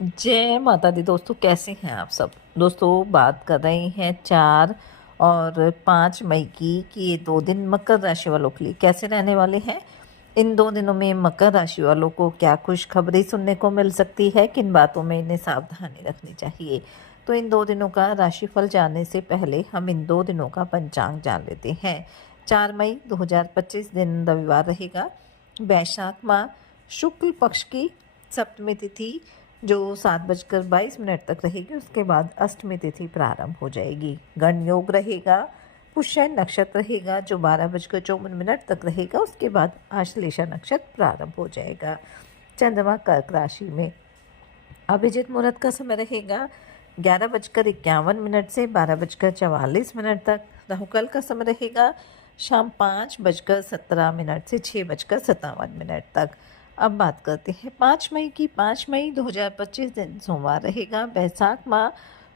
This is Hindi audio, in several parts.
जय माता दी दोस्तों, कैसे हैं आप सब। दोस्तों, बात कर रहे हैं 4 और 5 मई की कि ये 2 दिन मकर राशि वालों के लिए कैसे रहने वाले हैं। इन 2 दिनों में मकर राशि वालों को क्या खुशखबरी सुनने को मिल सकती है, किन बातों में इन्हें सावधानी रखनी चाहिए। तो इन 2 दिनों का राशिफल जानने से पहले हम इन 2 दिनों का पंचांग जान लेते हैं। 4 मई 2025 दिन रविवार रहेगा। वैशाख माह शुक्ल पक्ष की सप्तमी तिथि जो 7:22 तक रहेगी। उसके बाद अष्टमी तिथि प्रारंभ हो जाएगी। गण योग रहेगा। पुष्य नक्षत्र रहेगा जो 12:54 तक रहेगा। उसके बाद आश्लेषा नक्षत्र प्रारंभ हो जाएगा। चंद्रमा कर्क राशि में। अभिजित मुहूर्त का समय रहेगा 11:51 से 12:44 तक। राहुकाल का समय रहेगा शाम 5:17 से 6:57 तक। अब बात करते हैं 5 मई की। 5 मई 2025 दिन सोमवार रहेगा। वैशाख माह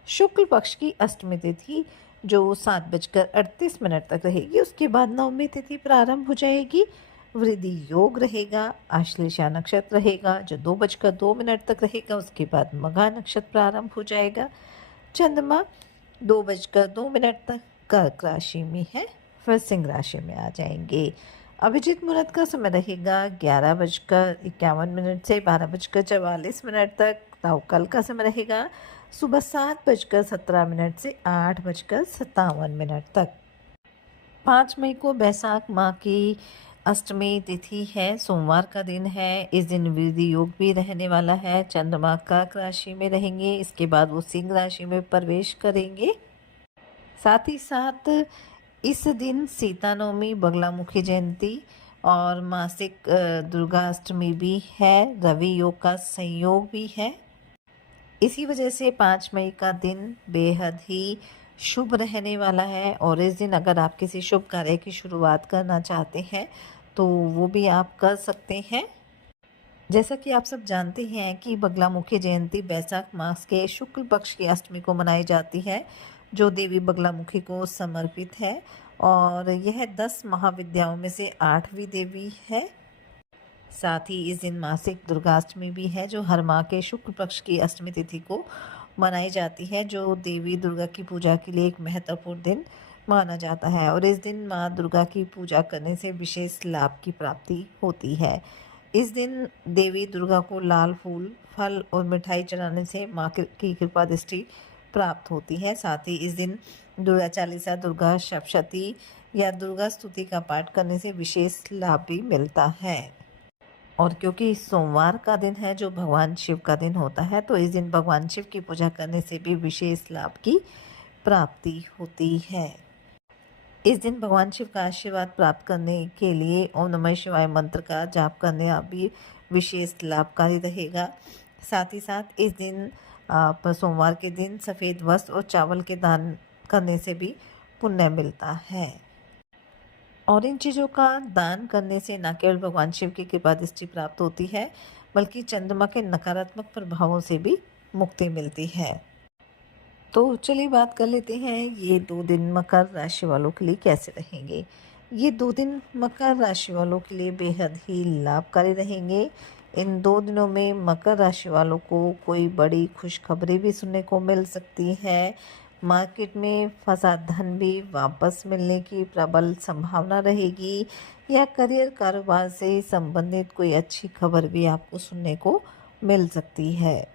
शुक्ल पक्ष की अष्टमी तिथि जो 7:38 तक रहेगी। उसके बाद नवमी तिथि प्रारंभ हो जाएगी। वृद्धि योग रहेगा। आश्लेषा नक्षत्र रहेगा जो 2:02 तक रहेगा। उसके बाद मघा नक्षत्र प्रारंभ हो जाएगा। चंद्रमा 2:02 तक कर्क राशि में है, फिर सिंह राशि में आ जाएंगे। अभिजीत मुहूर्त का समय रहेगा 11:51 से 12:44 तक। राहुकाल का समय रहेगा सुबह 7:17 से 8:57 तक। 5 मई को बैसाख माह की अष्टमी तिथि है, सोमवार का दिन है। इस दिन वृद्धि योग भी रहने वाला है। चंद्रमा कर्क राशि में रहेंगे। इसके बाद वो सिंह राशि में प्रवेश करेंगे। साथ ही साथ इस दिन सीता नवमी, बगलामुखी जयंती और मासिक दुर्गा अष्टमी भी है। रवि योग का संयोग भी है। इसी वजह से 5 मई का दिन बेहद ही शुभ रहने वाला है। और इस दिन अगर आप किसी शुभ कार्य की शुरुआत करना चाहते हैं तो वो भी आप कर सकते हैं। जैसा कि आप सब जानते हैं कि बगलामुखी जयंती वैशाख मास के शुक्ल पक्ष की अष्टमी को मनाई जाती है, जो देवी बगलामुखी को समर्पित है। और यह 10 महाविद्याओं में से 8वीं देवी है। साथ ही इस दिन मासिक दुर्गाष्टमी भी है, जो हर माह के शुक्ल पक्ष की अष्टमी तिथि को मनाई जाती है, जो देवी दुर्गा की पूजा के लिए एक महत्वपूर्ण दिन माना जाता है। और इस दिन माँ दुर्गा की पूजा करने से विशेष लाभ की प्राप्ति होती है। इस दिन देवी दुर्गा को लाल फूल, फल और मिठाई चढ़ाने से माँ की कृपा दृष्टि प्राप्त होती है। साथ ही इस दिन दुर्गा चालीसा, दुर्गा सप्तशती या दुर्गा स्तुति का पाठ करने से विशेष लाभ भी मिलता है। और क्योंकि सोमवार का दिन है जो भगवान शिव का दिन होता है, तो इस दिन भगवान शिव की पूजा करने से भी विशेष लाभ की प्राप्ति होती है। इस दिन भगवान शिव का आशीर्वाद प्राप्त करने के लिए ओम नमः शिवाय मंत्र का जाप करने भी विशेष लाभकारी रहेगा। साथ ही साथ इस दिन सोमवार के दिन सफ़ेद वस्त्र और चावल के दान करने से भी पुण्य मिलता है। और इन चीज़ों का दान करने से न केवल भगवान शिव की कृपा दृष्टि प्राप्त होती है, बल्कि चंद्रमा के नकारात्मक प्रभावों से भी मुक्ति मिलती है। तो चलिए बात कर लेते हैं ये 2 दिन मकर राशि वालों के लिए कैसे रहेंगे। ये 2 दिन मकर राशि वालों के लिए बेहद ही लाभकारी रहेंगे। इन 2 दिनों में मकर राशि वालों को कोई बड़ी खुशखबरी भी सुनने को मिल सकती है। मार्केट में फंसा धन भी वापस मिलने की प्रबल संभावना रहेगी, या करियर कारोबार से संबंधित कोई अच्छी खबर भी आपको सुनने को मिल सकती है।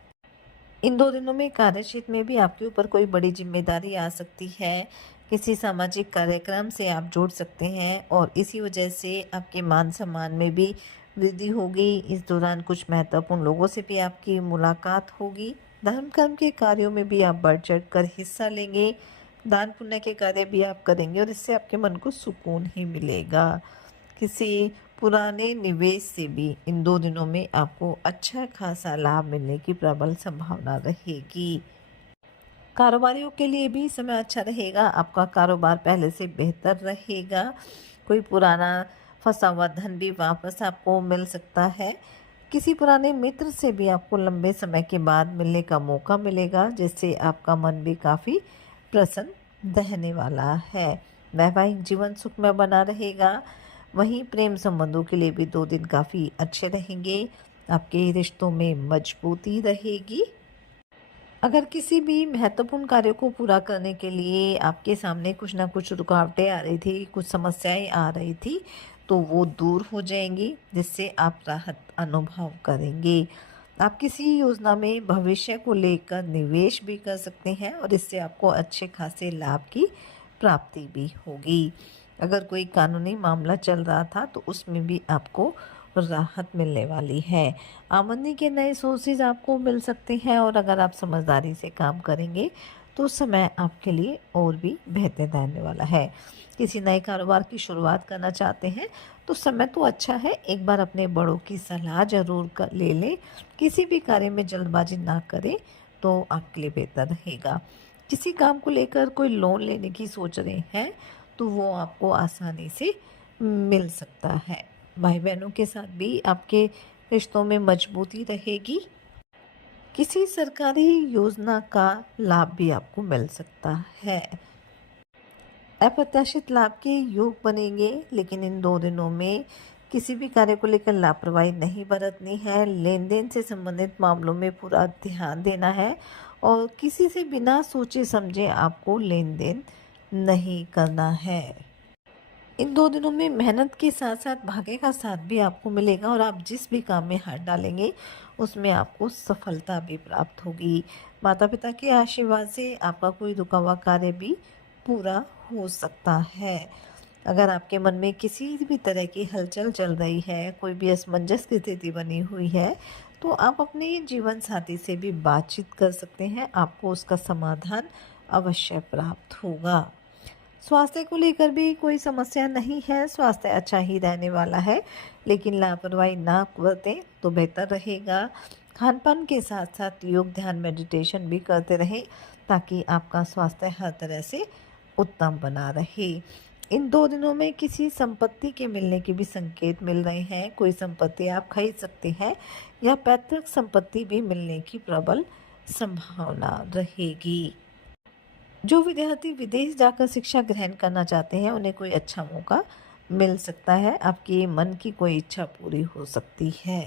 इन 2 दिनों में कार्यक्षेत्र में भी आपके ऊपर कोई बड़ी जिम्मेदारी आ सकती है। किसी सामाजिक कार्यक्रम से आप जुड़ सकते हैं और इसी वजह से आपके मान सम्मान में भी वृद्धि होगी। इस दौरान कुछ महत्वपूर्ण लोगों से भी आपकी मुलाकात होगी। धर्म कर्म के कार्यों में भी आप बढ़ चढ़ कर हिस्सा लेंगे। दान पुण्य के कार्य भी आप करेंगे और इससे आपके मन को सुकून ही मिलेगा। किसी पुराने निवेश से भी इन 2 दिनों में आपको अच्छा खासा लाभ मिलने की प्रबल संभावना रहेगी। कारोबारियों के लिए भी समय अच्छा रहेगा। आपका कारोबार पहले से बेहतर रहेगा। कोई पुराना फंसा हुआ धन भी वापस आपको मिल सकता है। किसी पुराने मित्र से भी आपको लंबे समय के बाद मिलने का मौका मिलेगा, जिससे आपका मन भी काफ़ी प्रसन्न रहने वाला है। वैवाहिक जीवन सुखमय बना रहेगा। वहीं प्रेम संबंधों के लिए भी 2 दिन काफ़ी अच्छे रहेंगे। आपके रिश्तों में मजबूती रहेगी। अगर किसी भी महत्वपूर्ण कार्य को पूरा करने के लिए आपके सामने कुछ ना कुछ रुकावटें आ रही थी, कुछ समस्याएं आ रही थी, तो वो दूर हो जाएंगी, जिससे आप राहत अनुभव करेंगे। आप किसी योजना में भविष्य को लेकर निवेश भी कर सकते हैं और इससे आपको अच्छे खासे लाभ की प्राप्ति भी होगी। अगर कोई कानूनी मामला चल रहा था तो उसमें भी आपको राहत मिलने वाली है। आमदनी के नए सोर्सेज आपको मिल सकते हैं और अगर आप समझदारी से काम करेंगे तो समय आपके लिए और भी बेहतर रहने वाला है। किसी नए कारोबार की शुरुआत करना चाहते हैं तो समय तो अच्छा है, एक बार अपने बड़ों की सलाह ज़रूर ले लें। किसी भी कार्य में जल्दबाजी ना करें तो आपके लिए बेहतर रहेगा। किसी काम को लेकर कोई लोन लेने की सोच रहे हैं तो वो आपको आसानी से मिल सकता है। भाई बहनों के साथ भी आपके रिश्तों में मजबूती रहेगी। किसी सरकारी योजना का लाभ भी आपको मिल सकता है। अप्रत्याशित लाभ के योग बनेंगे, लेकिन इन 2 दिनों में किसी भी कार्य को लेकर लापरवाही नहीं बरतनी है। लेन देन से संबंधित मामलों में पूरा ध्यान देना है और किसी से बिना सोचे समझे आपको लेन देन नहीं करना है। इन 2 दिनों में मेहनत के साथ साथ भाग्य का साथ भी आपको मिलेगा और आप जिस भी काम में हाथ डालेंगे उसमें आपको सफलता भी प्राप्त होगी। माता पिता के आशीर्वाद से आपका कोई रुका हुआ कार्य भी पूरा हो सकता है। अगर आपके मन में किसी भी तरह की हलचल चल रही है, कोई भी असमंजस की स्थिति बनी हुई है, तो आप अपने जीवन साथी से भी बातचीत कर सकते हैं, आपको उसका समाधान अवश्य प्राप्त होगा। स्वास्थ्य को लेकर भी कोई समस्या नहीं है, स्वास्थ्य अच्छा ही रहने वाला है, लेकिन लापरवाही ना बरतें तो बेहतर रहेगा। खान पान के साथ साथ योग ध्यान मेडिटेशन भी करते रहें ताकि आपका स्वास्थ्य हर तरह से उत्तम बना रहे। इन 2 दिनों में किसी संपत्ति के मिलने के भी संकेत मिल रहे हैं। कोई संपत्ति आप खरीद सकते हैं या पैतृक संपत्ति भी मिलने की प्रबल संभावना रहेगी। जो विद्यार्थी विदेश जाकर शिक्षा ग्रहण करना चाहते हैं उन्हें कोई अच्छा मौका मिल सकता है, आपकी मन की कोई इच्छा पूरी हो सकती है।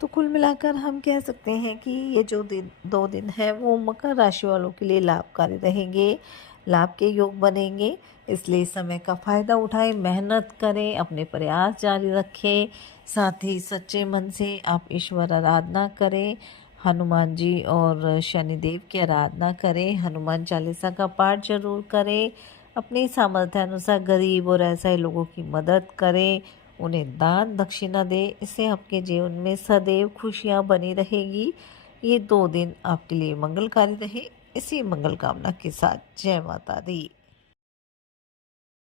तो कुल मिलाकर हम कह सकते हैं कि ये जो 2 दिन है वो मकर राशि वालों के लिए लाभकारी रहेंगे, लाभ के योग बनेंगे। इसलिए समय का फ़ायदा उठाएं, मेहनत करें, अपने प्रयास जारी रखें, साथ ही सच्चे मन से आप ईश्वर आराधना करें, हनुमान जी और शनिदेव की आराधना करें, हनुमान चालीसा का पाठ जरूर करें, अपनी सामर्थ्य अनुसार गरीब और ऐसे लोगों की मदद करें, उन्हें दान दक्षिणा दें। इससे आपके जीवन में सदैव खुशियाँ बनी रहेगी। ये 2 दिन आपके लिए मंगलकारी रहे, इसी मंगल कामना के साथ जय माता दी।